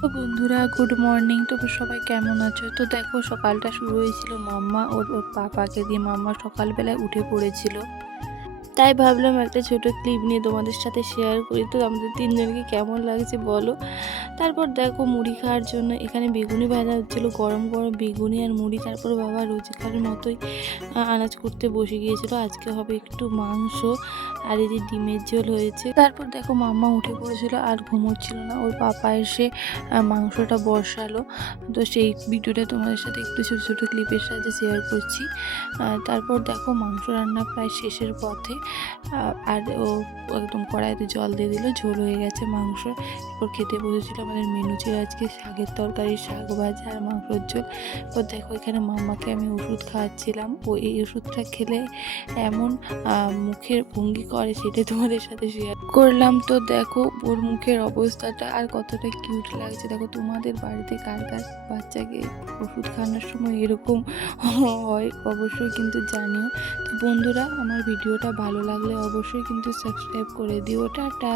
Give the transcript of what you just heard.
তো বন্ধুরা, good morning. তো সবাই কেমন আছো? তো দেখো, সকালটা শুরু হয়েছিল মাম্মা ওর ওর পাপাকে দিয়ে। মাম্মা সকালবেলায় উঠে পড়েছিল, তাই ভাবলাম একটা ছোট ক্লিপ নিয়ে তোমাদের সাথে শেয়ার করি। তো আমাদের তিনজনকে কেমন লাগছে বলো। তারপর দেখো, মুড়ি খাওয়ার জন্য এখানে বেগুনি ভাজা হচ্ছিল, গরম গরম বেগুনি আর মুড়ি। তারপর বাবা রোজকারের মতোই আনাজ করতে বসে গিয়েছিল। আজকে হবে একটু মাংস, আর এই যে ডিমের ঝোল হয়েছে। তারপর দেখো, মাম্মা উঠে পড়েছিল আর ঘুমোচ্ছিল না, ওর পাপা এসে মাংসটা বসালো। তো সেই ভিডিওটা তোমাদের সাথে একটু ছোটো ছোটো ক্লিপের সাহায্যে শেয়ার করছি। তারপর দেখো, মাংস রান্না প্রায় শেষের পথে। আর ও একদম কড়াইতে জল দিয়ে দিল, ঝোল হয়ে গেছে মাংস। এরপর খেতে বসেছিল। আমাদের মেনু ছিল আজকে শাকের তরকারি, শাক ভাজা আর মাংসের ঝোল। তো দেখো, এখানে মাম্মাকে আমি ওষুধ খাওয়াচ্ছিলাম। ও এই ওষুধটা খেলে এমন মুখের ভঙ্গি করে, সেটাই তোমাদের সাথে শেয়ার করলাম। তো দেখো ওর মুখের অবস্থাটা আর কতটা কিউট লাগছে। দেখো, তোমাদের বাড়িতে কার কার বাচ্চাকে ওষুধ খাওয়ানোর সময় এরকম হয় অবশ্যই কিন্তু জানিও। তো বন্ধুরা, আমার ভিডিওটা ভালো লাগলে অবশ্যই কিন্তু সাবস্ক্রাইব করে দিও। টাটা।